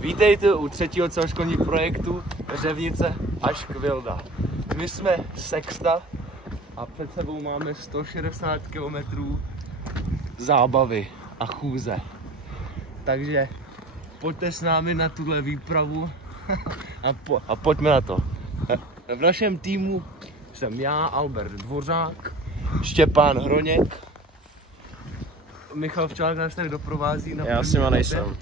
Vítejte u třetího celoškolního projektu Řevnice až Kvilda. My jsme Sexta a před sebou máme 160 km zábavy a chůze. Takže pojďte s námi na tuhle výpravu a pojďme na to. V našem týmu jsem já, Albert Dvořák, Štěpán Hroněk, Michal Včelák nás tady doprovází na já s nima nejsem.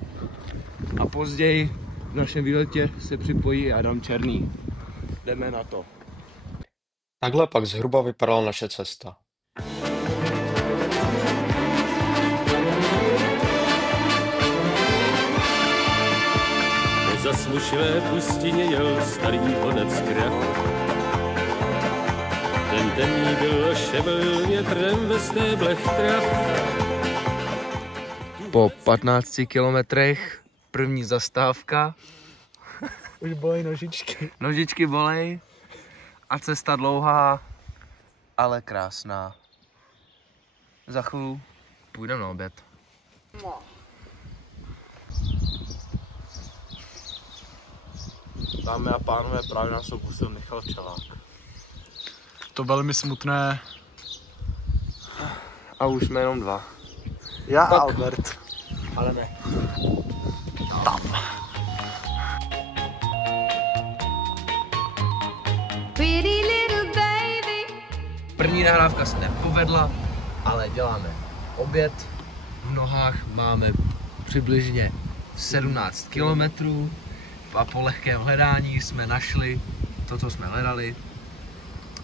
A později v našem výletě se připojí Adam Černý. Jdeme na to. Takhle pak zhruba vypadala naše cesta. Po zasmušilé pustině jel starý honec krav. Ten temný byl ševel větrem ve stéblech trav. Po 15 kilometrech první zastávka. Už bolej nožičky. Nožičky bolej a cesta dlouhá, ale krásná. Za chvíli půjdeme na oběd. Dámy a pánové, právě nás opustil Michal Včelák. To velmi smutné. A už jsme jenom dva. Já a Albert. Ale ne. První nahrávka se nepovedla, ale děláme oběd. V nohách máme přibližně 17 kilometrů a po lehkém hledání jsme našli to, co jsme hledali.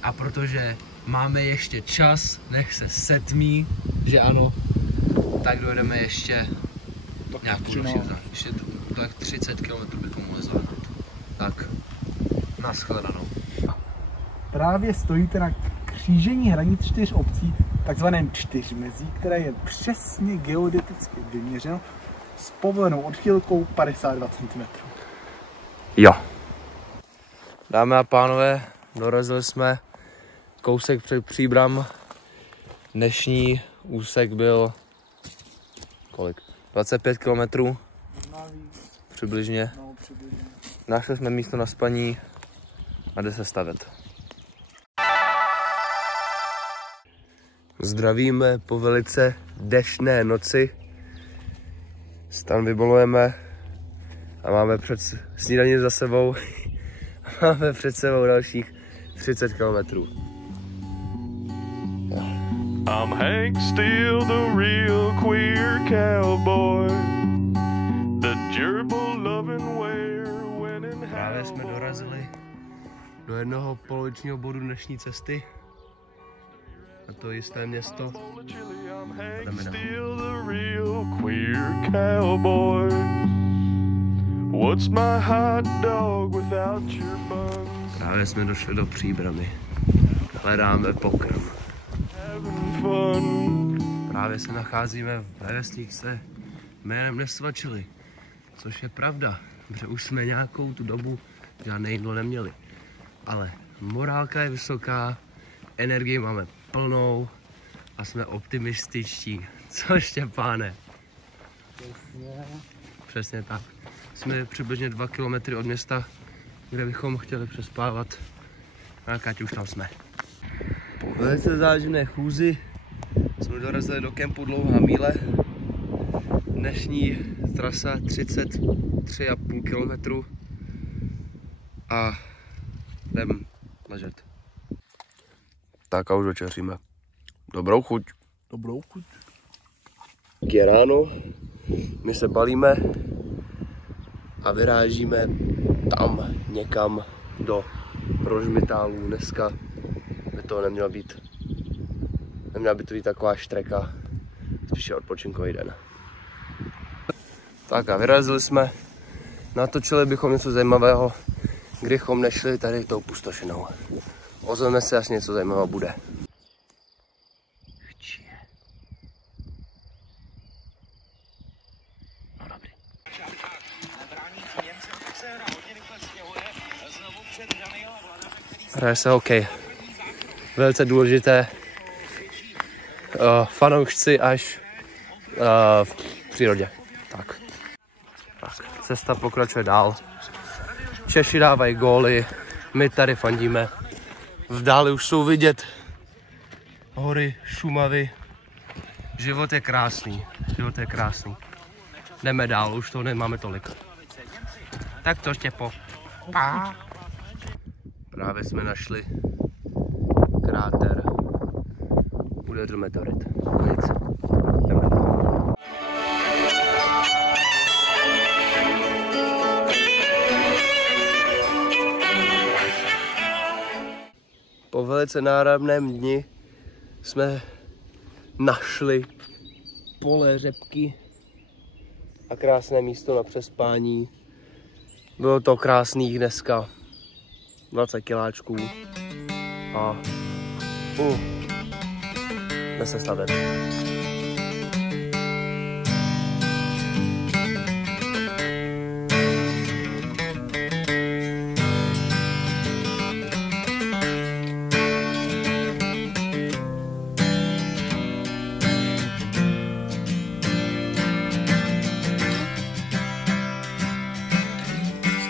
A protože máme ještě čas, nech se setmí, že ano, tak dojedeme ještě nějakou ještě tak 30 km bychom mohli zvládnout. Tak, nashledanou. Právě stojíte na křížení hranic 4 obcí, takzvaném čtyřmezí, které je přesně geodeticky vyměřeno s povolenou odchylkou 52 cm. Jo. Dámy a pánové, dorazili jsme kousek před Příbram. Dnešní úsek byl kolik? 25 km přibližně. Našli jsme místo na spaní a jde se stavět. Zdravíme po velice deštné noci. Stan vybolujeme a máme před snídaní za sebou. Máme před sebou dalších 30 km. I'm Hank Steele, the real queer cowboy. The gerbil loving wear when in Právě jsme dorazili do jednoho polovičního bodu dnešní cesty. A to jisté město. I'm Hank Steele, the real queer cowboy. What's my hot dog without your buns? Právě jsme došli do Příbramy. Hledáme pokrm. Právě se nacházíme ve vesničce jménem Nesvačili, což je pravda, protože už jsme nějakou tu dobu žádné jídlo neměli. Ale morálka je vysoká, energii máme plnou a jsme optimističtí. Co, Štěpáne? Přesně tak. Jsme přibližně 2 kilometry od města, kde bychom chtěli přespávat. A Káť už tam jsme. Po velice záživné chůzi jsme dorazili do kempu Dlouhá míle. Dnešní trasa 33,5 km a jdem ležet. Tak a už večeříme. Dobrou chuť. Dobrou chuť. Je ráno, my se balíme a vyrážíme tam někam do Rožmitálu. Dneska by to neměla být to být taková štreka, spíše odpočinkový den. Tak a vyrazili jsme, natočili bychom něco zajímavého, kdybychom nešli tady tou pustošinou. Ozveme se, až něco zajímavého bude. No dobrý. Hraje se hokej. Velice důležité. Fanoušci až v přírodě. Tak. cesta pokračuje dál. Češi dávají góly, my tady fandíme. V dáli už jsou vidět hory Šumavy. Život je krásný, život je krásný. Jdeme dál, už to nemáme tolik. Tak to Štěpo. Právě jsme našli kráter. Udeřil meteorit. Nic. Jdeme dál. Po velice náramném dni jsme našli pole řepky a krásné místo na přespání. Bylo to krásných dneska 20 kiláčků a jde se stavit.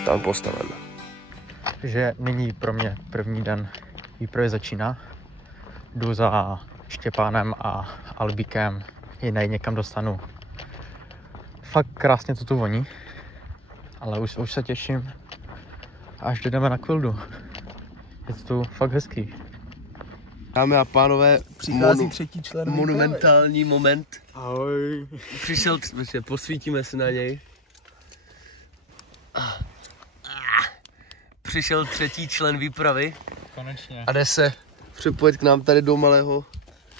Stan postaven. Že nyní pro mě první den výpravy začíná. Jdu za Štěpánem a Albíkem, jinak někam dostanu. Fakt krásně to tu voní, ale už se těším, až dojdeme na Quildu. Je to tu fakt hezký. Dámy a pánové, Přichází třetí člen monumentální moment. Ahoj. Přišel, posvítíme se na něj. Přišel třetí člen výpravy. Konečně. A jde se připojit k nám tady do malého.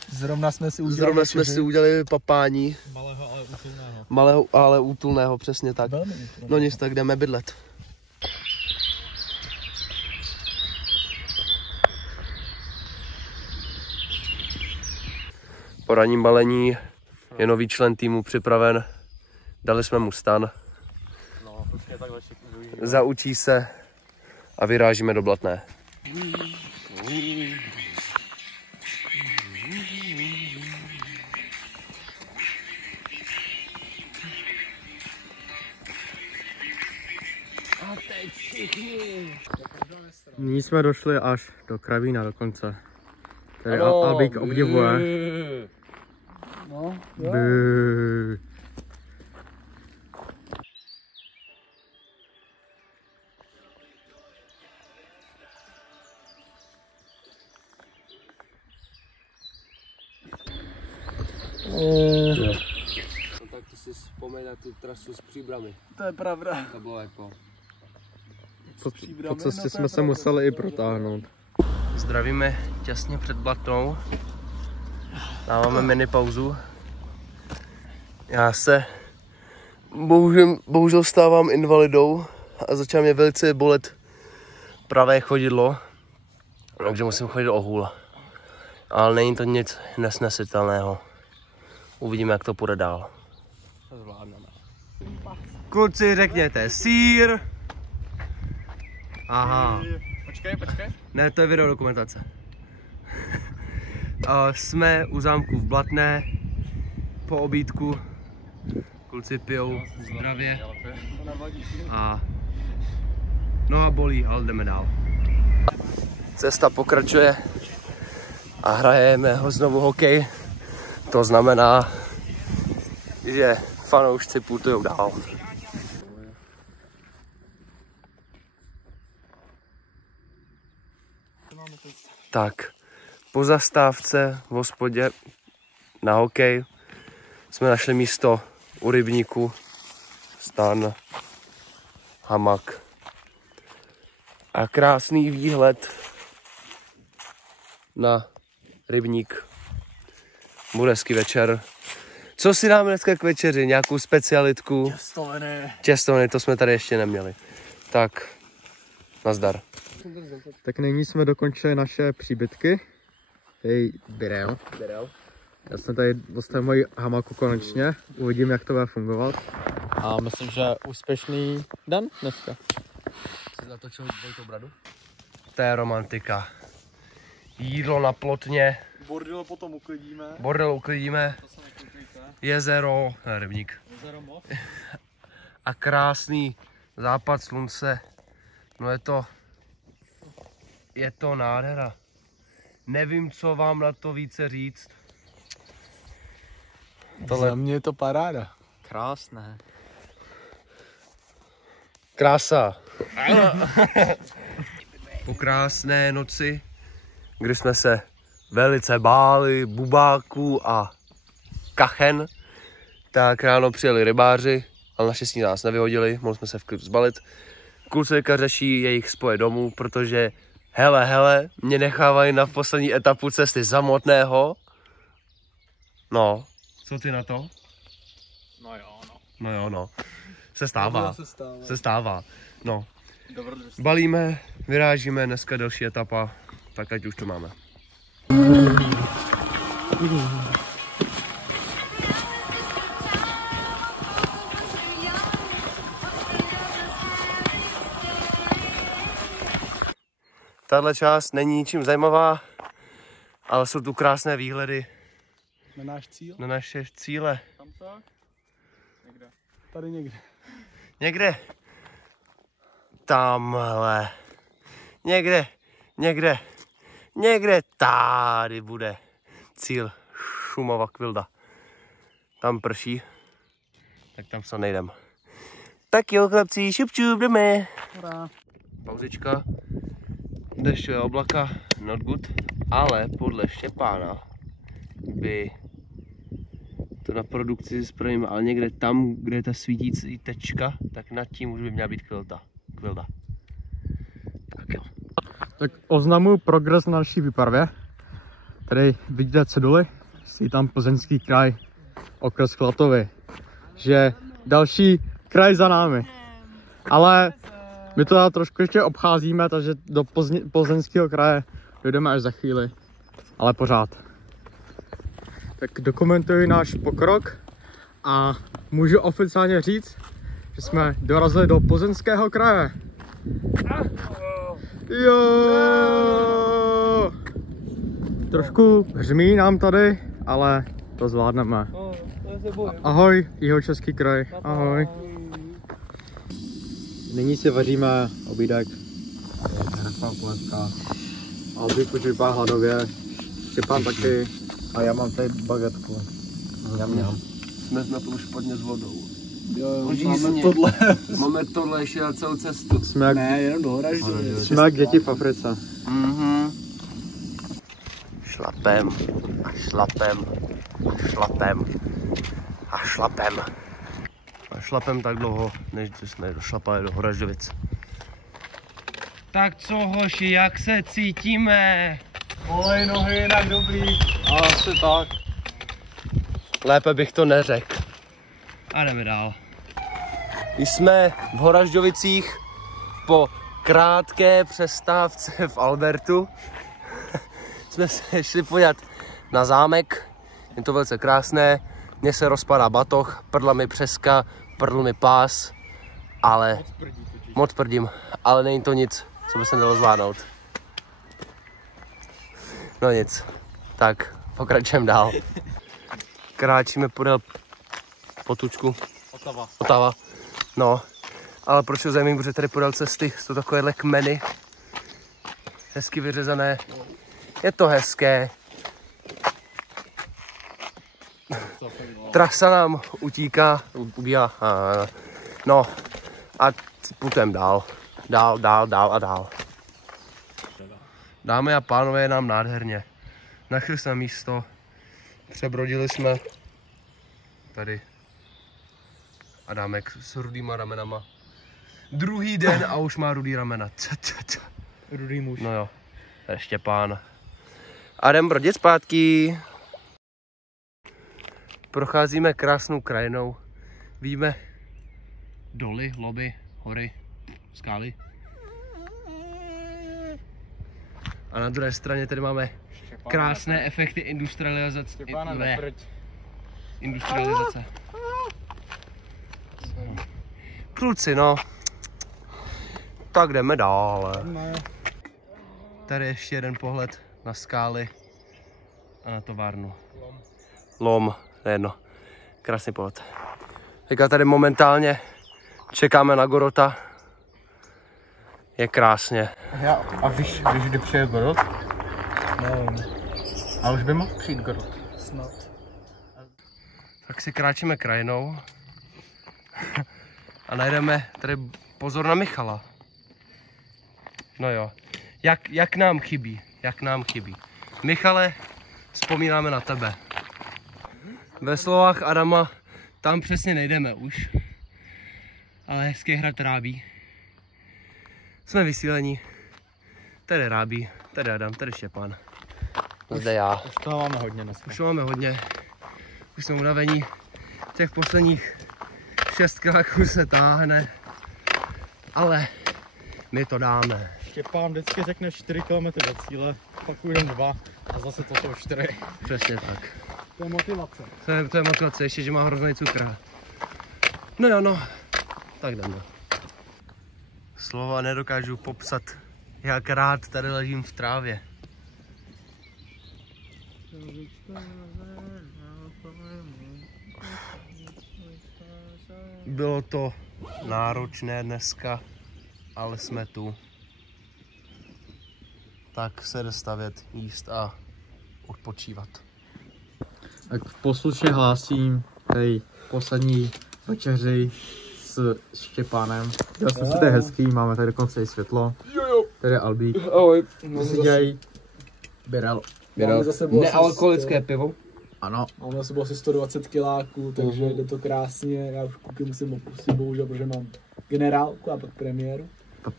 Zrovna jsme si udělali papání. Malého, ale útulného. Malého, ale útulného, přesně tak. No nic, tak jdeme bydlet. Po ranním balení je nový člen týmu připraven. Dali jsme mu stan. No, prostě takhle Zaučí se a vyrážíme do Blatné. Nyní jsme došli až do Kravína dokonce. Tady Albík obdivuje. No, No tak ty si vzpomeň na tu trasu s Příbrami. to je pravda. To bylo jako... Po cestě jsme se museli i protáhnout. Zdravíme těsně před Blatnou. Dáváme mini pauzu. Já se bohužel stávám invalidou a začal mě velice bolet pravé chodidlo, takže musím chodit o hůl. Ale není to nic nesnesitelného. Uvidíme, jak to půjde dál. Kluci, řekněte sýr. Aha. Počkej. Ne, to je videodokumentace. Jsme u zámku v Blatné po obídku. Kluci pijou zdravě. Noha bolí, ale jdeme dál. Cesta pokračuje a hrajeme ho znovu hokej. To znamená, že fanoušci putujou dál. Tak, po zastávce v hospodě na hokej jsme našli místo u rybníku, stan, hamak a krásný výhled na rybník. Bude hezký večer. Co si dáme dneska k večeři? Nějakou specialitku? Těstoviny, to jsme tady ještě neměli. Tak, nazdar. Tak nyní jsme dokončili naše příbytky. Hej, Birel. Já jsem tady dostal moji hamaku konečně. Uvidím, jak to bude fungovat. A myslím, že úspěšný den dneska. Jsi natočil dvojitou bradu? To je romantika. Jídlo na plotně. Bordel potom uklidíme. Bordel uklidíme. Jezero, rybník. Jezero Moc. a krásný západ slunce. No je to nádhera. Nevím, co vám na to více říct. Za mě je to paráda. Krásné. Krása. Po krásné noci, kdy jsme se velice báli bubáků a kachen, tak ráno přijeli rybáři, ale naštěstí nás nevyhodili, mohli jsme se v klidu zbalit. Kluci řeší jejich spoje domů, protože hele, mě nechávají na poslední etapu cesty samotného. No, co ty na to? No jo. Se stává. No. Balíme, vyrážíme, dneska další etapa, tak ať už to máme. Tahle část není ničím zajímavá, ale jsou tu krásné výhledy Na náš cíl? na naše cíle. Tam to? Někde. Tady někde. Někde. Tamhle. Někde tady bude cíl Šumava Kvilda. Tam prší, tak tam se nejdem. Tak jo, chlapci, šup, jdeme. Hurá. Pauzička. Dešťové oblaka, not good, ale podle Štěpána by to na produkci spravíme, ale někde tam, kde je ta svítící tečka, tak nad tím už by měla být kvilda. Tak jo. Tak oznamuji progres na naší výpravě. Tady vidíte ceduly, stojí tam Plzeňský kraj, okres Klatovy, že další kraj za námi. Ale my to trošku ještě obcházíme, takže do Plzeňského kraje dojdeme až za chvíli, ale pořád. Tak dokumentuji náš pokrok a můžu oficiálně říct, že jsme dorazili do Plzeňského kraje. Jo! Trošku hřmí nám tady, ale to zvládneme. Ahoj, Jihočeský kraj, ahoj. Nyní si vaříme obídek. Hrfá polévka. Albík už vypadá hladově, Štěpán taky. A já mám tady bagetku. Mňam. Jsme na tom špatně s vodou. Jo, máme tohle ještě na celou cestu. Jsme jak, Ne, jenom do Horaž. jsme jak děti v Africe. Šlapem a šlapem a šlapem a šlapem. A šlapem tak dlouho, než jsme došlapali do Horažďovic. Tak co, hoši, jak se cítíme? Olej nohy, jinak dobrý. Asi tak. Lépe bych to neřekl. A jdeme dál. Jsme v Horažďovicích po krátké přestávce v Albertu. Jsme se šli podívat na zámek. Je to velice krásné. Mně se rozpadá batoh, prdla mi přeska, prdl mi pás, ale moc prdím, ale není to nic, co by se dalo zvládnout. No nic, tak pokračujeme dál. Kráčíme podél Potučku. Otava. No, ale proč to zajímavý, protože tady podél cesty jsou takovéhle kmeny. Hezky vyřezané. Je to hezké. Trasa nám ubíhá. No a půjdeme dál. Dál. Dámy a pánové, je nám nádherně. Našli jsme místo. Přebrodili jsme tady Adámek s rudýma ramenama. Druhý den a už má rudý ramena. Rudý muž. No jo, to je Štěpán. A jdem brodit zpátky. Procházíme krásnou krajinou. Vidíme doly, loby, hory, skály. A na druhé straně tady máme krásné efekty industrializace. Industrializace. Kluci, no. Tak jdeme dále. Tady ještě jeden pohled na skály a na továrnu. Lom, jedno. Krásný pohled. Teďka tady momentálně Čekáme na Gorota. Je krásně. A víš, kdy přijde Gorot? Nevím. A už by mohl přijít Gorot. Snad. Tak si kráčíme krajinou. A najdeme tady pozor na Michala. No jo. Jak nám chybí? Jak nám chybí? Michale, vzpomínáme na tebe. Ve slovách Adama, tam přesně nejdeme už. Ale hezký hrad Rábí. Jsme vysílení. Tady Rábí, tady Adam, tady Štěpán. Zde já. Už toho máme hodně dneska. Už máme hodně. Už jsme unavení. Těch posledních 6 kiláků se táhne. Ale my to dáme. Štěpán vždycky řekne 4 km do cíle, pak ujdem 2 a zase to jsou 4. Přesně tak. To je motivace. To je motivace, ještě, že má hrozný cukr. No jo, no. Tak jdeme. Slova nedokážu popsat, jak rád tady ležím v trávě. Bylo to náročné dneska, ale jsme tu. Tak se dostavět, jíst a odpočívat. Tak poslušně hlásím tady poslední večeři s Štěpánem. Já jsem si tady hezký, máme tady dokonce i světlo. Tady je Albík. Ahoj. Ty si dělají Birel. Nealkoholické pivo. Ano. Máme za sebou asi 120 kiláků, takže jde to krásně. Já už kluky musím opustit, bohužel, protože mám generálku a pak premiéru.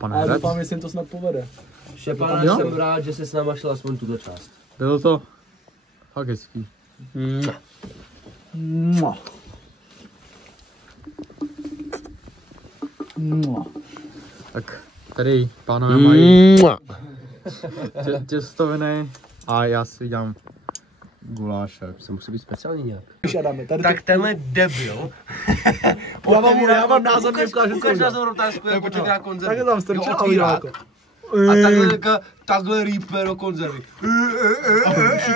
Ale doufám, že se jim to snad povede. Štěpáne, jsem rád, že jsi s náma šel aspoň tuto část. Bylo to fakt hezký. Tak tady pánové mají těstoviny a já si dělám gulášek. To musí být speciální nějak. Tak tenhle debil. Já vám názorně ukáž názor otázku, jak otevírá konzervy. Tak tam strčil a otvírá. A takhle rýpe do konzervy.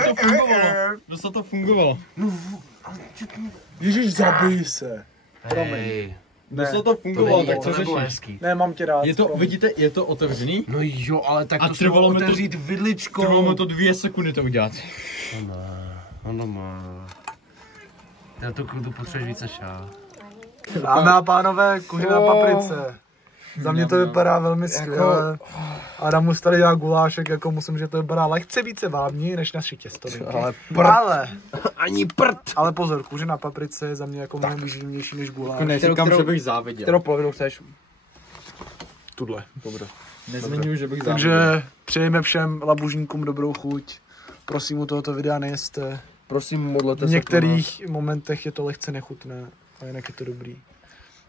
To fungovalo. Dost to fungovalo. Ježíš, zabij se. Hej. Dost to fungovalo, tak co řešíš? hezký. Ne, mám tě rád. Je to, vidíte, je to otevřený? No jo, ale tak A to trvalo mi to- otevřít vidličkou. Trvalo mi to 2 sekundy to udělat. Ono má. Já to kludu potřebuješ víc než já. Dámy a pánové, kuře na paprice. Za mě to vypadá velmi skvěle. Adamus tady dělá gulášek, jako musím, že to vypadá lehce více vábní, než naši těstovinky. Ale Ani prd! ale pozor, kuře na paprice je za mě jako mnohem výživnější než guláš. Neříkám, že bych záviděl. Kterou polovinu chceš? Tuhle, dobré. Nezmiňuji, že bych záviděl. Takže přejeme všem labužníkům dobrou chuť. Prosím, u tohoto videa nejeste. Prosím, modlete se. V některých momentech je to lehce nechutné, a jinak je to dobrý.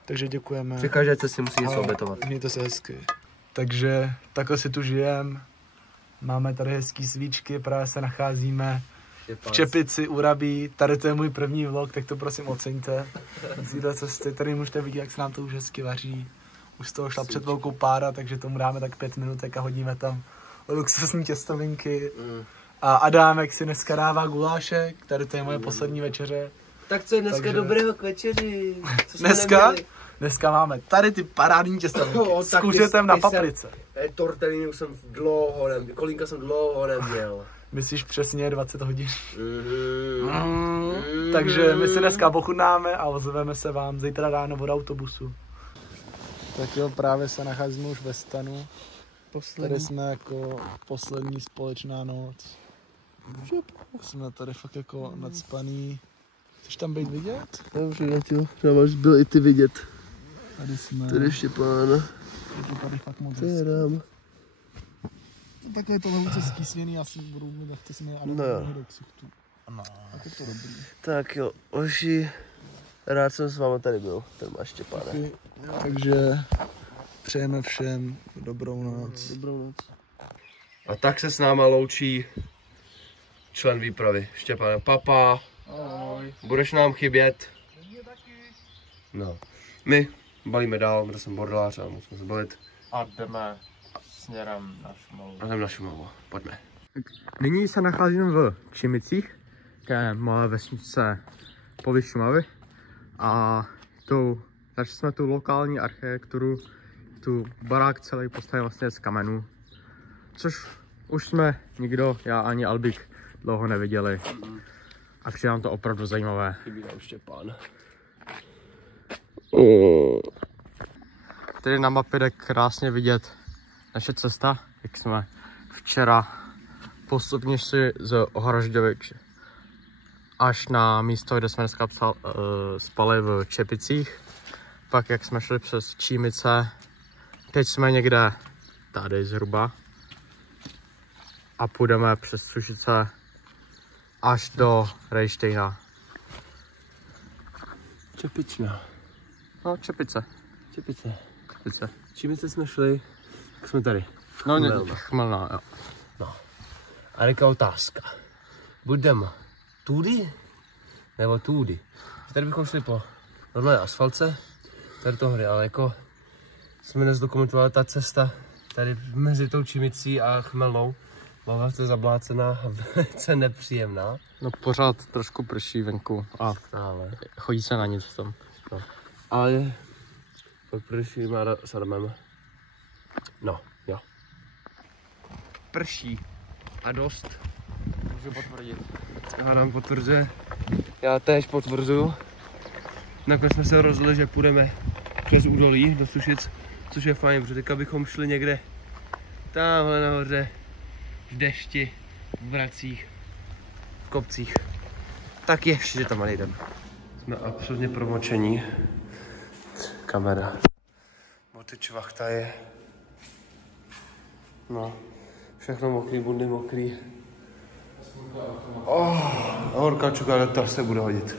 Takže děkujeme. Při každé cestě musí něco obětovat. Mějte se hezky. Takže takhle si tu žijem. Máme tady hezký svíčky, právě se nacházíme v Čepici u Rabí. Tady to je můj první vlog, tak to prosím oceňte. Z této cesty, tady můžete vidět, jak se nám to už hezky vaří. Už z toho šla před velkou pára, takže tomu dáme tak 5 minutek a hodíme tam luxusní těstovinky. A Adámek si dneska dává gulášek, tady to je moje poslední večeře. Tak co je dneska Takže- dobrého k večeři? Co jsme Dneska? neměli? Dneska máme tady ty parádní těstovinky Jo, s tak kuřetem na ty jsem- paprice. Tortellini jsem dlouho neměl, kolínka jsem dlouho neměl. Myslíš přesně 20 hodin. Takže my si dneska pochutnáme a ozveme se vám zítra ráno od autobusu. Tak jo, právě se nacházíme už ve stanu. Tady jsme jako poslední společná noc. Jsme tady fakt jako nadspaný. Chceš tam být vidět? Dobře, jo, třeba už byl i ty vidět. Tady jsme. Tady Štěpán. Je to tady fakt moc hezky. Dám. Takhle je to lehce skýsněný, asi budu mít nechci si mě No jo. do ksichtu. Tak je to dobrý. Tak jo, oši, rád jsem s vámi tady byl, ten máš Štěpáne. Takže přejeme všem dobrou noc. Dobrou noc. A tak se s náma loučí člen výpravy, Štěpán. Papa, budeš nám chybět. No, my balíme dál, protože jsem bordelář a musíme se bavit. A jdeme směrem na Šumavu. A jdeme na Šumavu, pojďme. Nyní se nacházím v Čimicích, to je malé vesnice poblíž Šumavy. A tou Našli jsme tu lokální architekturu, tu barák celý postaven vlastně z kamenů, což už jsme nikdo, já ani Albík, dlouho neviděli. A přijde nám to opravdu zajímavé. Chybí nám Štěpán. Tady na mapě jde krásně vidět naše cesta, jak jsme včera postupně šli z Ohražďovic až na místo, kde jsme dneska spali v Čepicích. Pak jak jsme šli přes Čímice, teď jsme někde tady zhruba a půjdeme přes Sušice až do Rejštejna. Čepičná. No, Čepice. Čepice. Čepice. Čímice jsme šli, tak jsme tady. No, Chmelna. Chmelna, jo. No. A teďka otázka. Budeme tudy nebo tudy? Tady bychom šli po normálně asfaltce, tady to hry, ale jako jsme nezdokumentovali ta cesta tady mezi tou Čimicí a Chmelnou. Byla to zablácená a velice nepříjemná. No pořád trošku prší venku a Ale. chodí se na nic v tom. No. Ale pod prším s Adamem. No, jo. Prší. A dost. Můžu potvrdit. Adam potvrzuje. Já též potvrzuju. Nakonec jsme se rozhodli, že půjdeme přes údolí do Sušic, což je fajn, protože teďka bychom šli někde tamhle nahoře v dešti, v vracích, v kopcích. Tak ještě tam nejdeme. Jsme absolutně promočení. Kamera. Motyč vachta je. No, všechno mokrý, bundy mokrý. A horká čokoláda se bude hodit.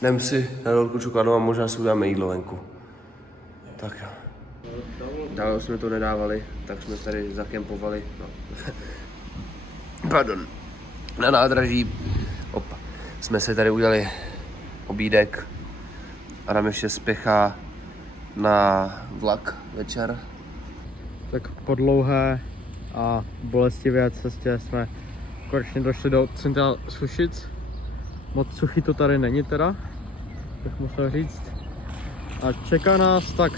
Jdem si na horkou čokoládu a možná si udáme jídlo venku. Tak jo. Dál jsme to nedávali, tak jsme tady zakempovali. No. Pardon. Na nádraží. Opa. Jsme si tady udělali obídek. Adam ještě spěchá na vlak večer. Tak po dlouhé a bolestivé cestě jsme konečně došli do centra Sušic. Moc suchý to tady není teda, bych musel říct. A čeká nás tak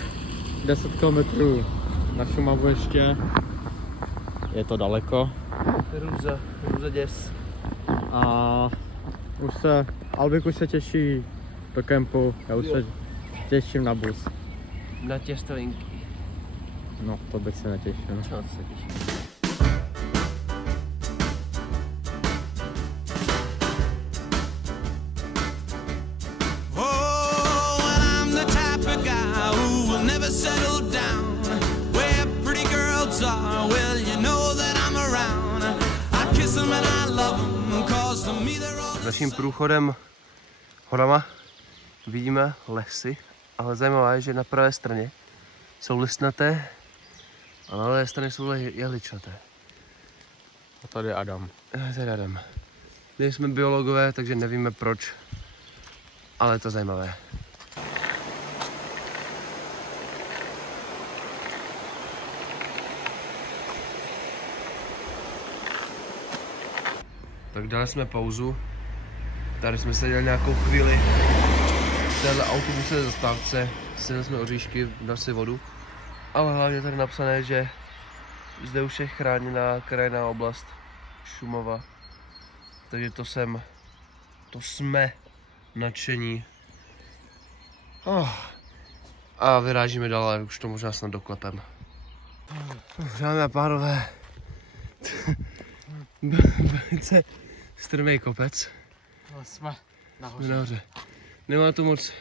10 km na Šumavu ještě. Je to daleko. Růza děs. A Albík už se těší do kempu, já už se těším na bus. Na těstovinky. No, to bych se netěšil. No, to se těším. Naším průchodem horama vidíme lesy, ale zajímavé je, že na pravé straně jsou listnaté a na levé straně jsou jehličnaté. A tady je Adam. Tady Adam. My jsme biologové, takže nevíme proč, ale je to zajímavé. Tak dali jsme pauzu. Tady jsme seděli nějakou chvíli v téhle autobusové zastávce, sedli jsme oříšky, dali si vodu. Ale hlavně tady napsané, že zde už je chráněná krajinná oblast Šumava. Takže to jsme nadšení. A vyrážíme dál, ale už to možná snad doklepem. Dámy a pánové, velice strmý kopec. Jsme Nahoře. Nemá to moc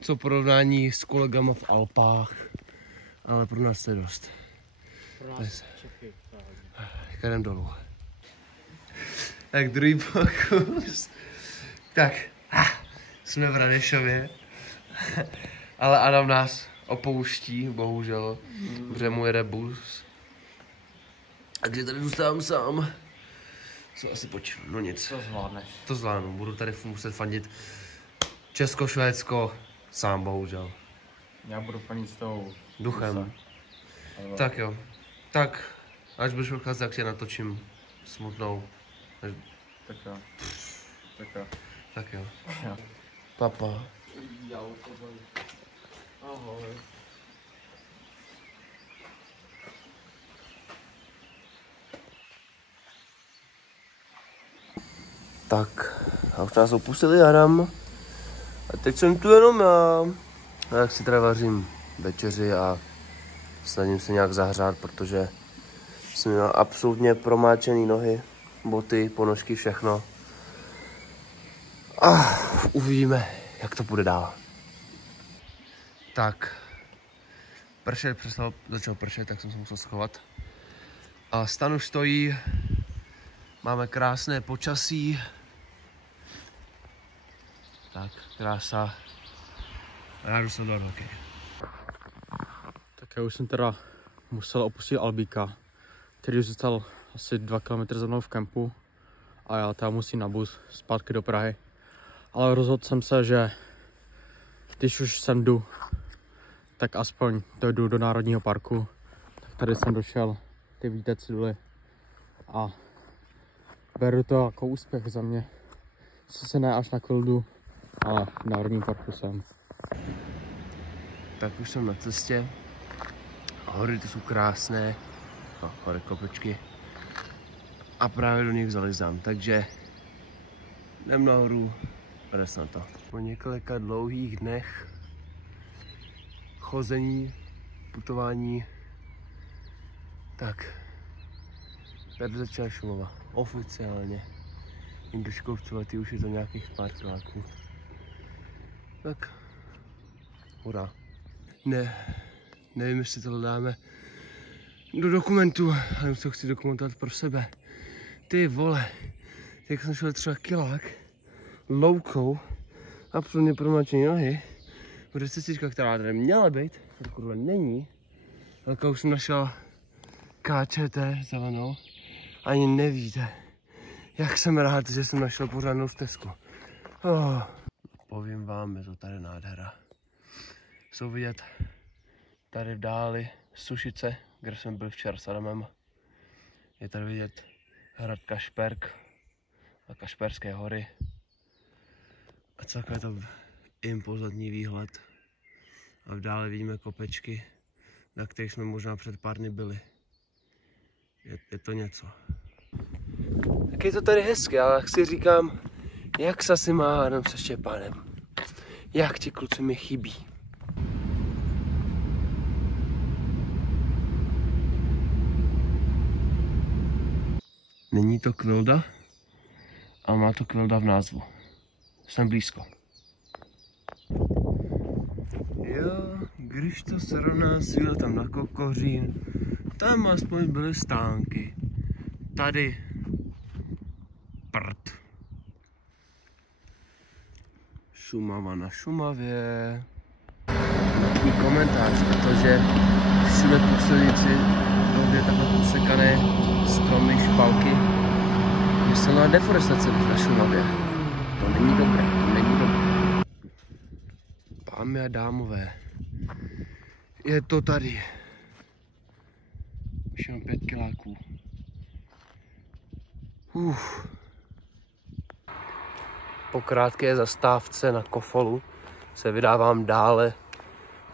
co porovnání s kolegama v Alpách, ale pro nás to je dost. Čechy. Jdem dolů. Tak druhý pokus. Tak, jsme v Radešově, ale Adam nás opouští, bohužel, protože mu jede bus. Takže tady zůstávám sám. Co asi počnu, no nic. To zvládneš. To zvládnu, budu tady muset fandit Česko, Švédsko, sám bohužel. Já budu fanit s tou Duchem. Tak jo. Tak, až budeš odcházet, tak tě natočím smutnou. Tak jo. Tak jo. Tak jo. Jo. Papa. Ahoj. Tak, a už nás opustili Adam. A teď jsem tu jenom já. A tak si teda vařím večeři a snažím se nějak zahřát, protože jsem měl absolutně promáčený nohy, boty, ponožky, všechno. A uvidíme, jak to bude dál. Tak, začal pršet, tak jsem se musel schovat. A stan už stojí, máme krásné počasí. Tak, krása. Rádu jsem dal hokej. Tak já už jsem teda musel opustit Albíka, který už zůstal asi 2 km za mnou v kempu a já tam musím na bus zpátky do Prahy. Ale rozhodl jsem se, že když už sem jdu, tak aspoň dojdu do Národního parku. Tak tady jsem došel, ty vidíte ciduly a beru to jako úspěch za mě. Se ne až na Kvildu, ale v Národním parku jsem. Tak už jsem na cestě. Hory to jsou krásné. No, hory, kopečky. A právě do nich zalezám, takže jdem nahoru a jde se na to. Po několika dlouhých dnech chození, putování, tak tady začala Šumava. Oficiálně. Jindřiškovcovitý už je to nějakých pár kiláků. Tak, hurá. Nevím, jestli to dáme do dokumentu, ale už to chci dokumentovat pro sebe. Ty vole, jak jsem šel třeba kilák, loukou, absolutně promáčený nohy, bude cestička, která tady měla být, to kurva není, ale už jsem našel KČT zelenou, ani nevíte, jak jsem rád, že jsem našel pořádnou stezku. Oh. Povím vám, je to tady nádhera. Jsou vidět tady v dáli Sušice, kde jsme byli včera s Adamem. Je tady vidět hrad Kašperk a Kašperské hory. A celkově to impozantní výhled. A v dále vidíme kopečky, na kterých jsme možná před pár dny byli. Je to něco. Tak je to tady hezké, ale jak si říkám, jak se asi má Adam se Štěpánem. Jak ti kluci mi chybí. Není to Kvilda, ale má to Kvilda v názvu. Jsem blízko. Jo, když to srovná s výletem na Kokořín, tam aspoň byly stánky. Tady prd. Šumava na Šumavě. Takový komentář, protože všude po silnici je takhle posekané stromy, špalky. Myslím na deforestaci na Šumavě. To není dobré, to není dobré. Dámy a dámové, je to tady. Už jenom 5 kiláků. Po krátké zastávce na Kofolu se vydávám dále.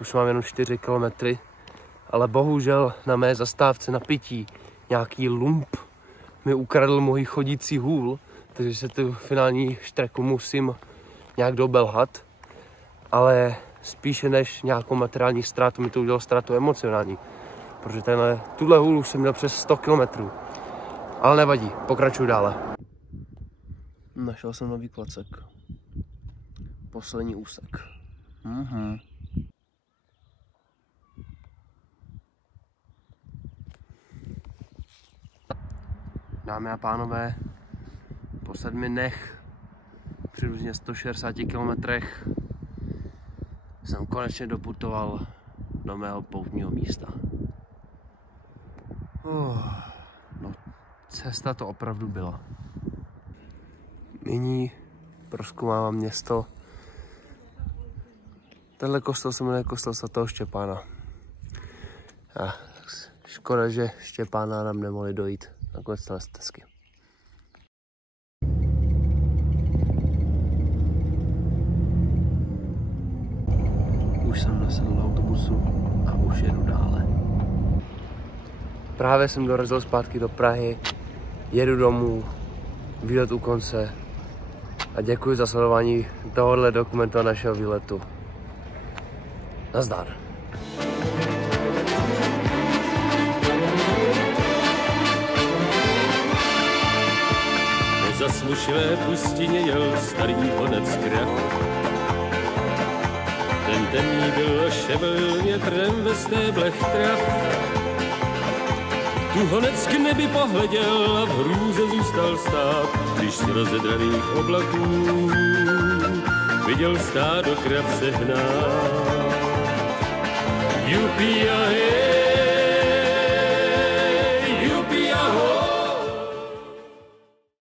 Už mám jenom 4 kilometry, ale bohužel na mé zastávce na pití nějaký lump mi ukradl můj chodící hůl, takže se tu finální štreku musím nějak dobelhat, ale spíše než nějakou materiální ztrátu mi to udělalo ztrátu emocionální, protože tuhle hůl už jsem měl přes 100 km. Ale nevadí, pokračuju dále. Našel jsem nový klacek. Poslední úsek. Dámy a pánové, po 7 dnech, přibližně 160 kilometrech, jsem konečně doputoval do mého poutního místa. No, cesta to opravdu byla. Nyní prozkoumávám město. Tenhle kostel se jmenuje kostel svatého Štěpána. A škoda, že Štěpána nám nemohli dojít na konec celé stezky. Právě jsem dorazil zpátky do Prahy, jedu domů, výlet u konce a děkuji za sledování tohohle dokumentu a našeho výletu. Nazdar. Po zasmušilé pustině jel starý honec krav. Ten temný byl ševel větrem ve stéblech trav. Tu honec k nebi pohleděl a v hrůze zůstal stát, když z rozedraných oblaků viděl stádo krav sehnát. Jupi a hej!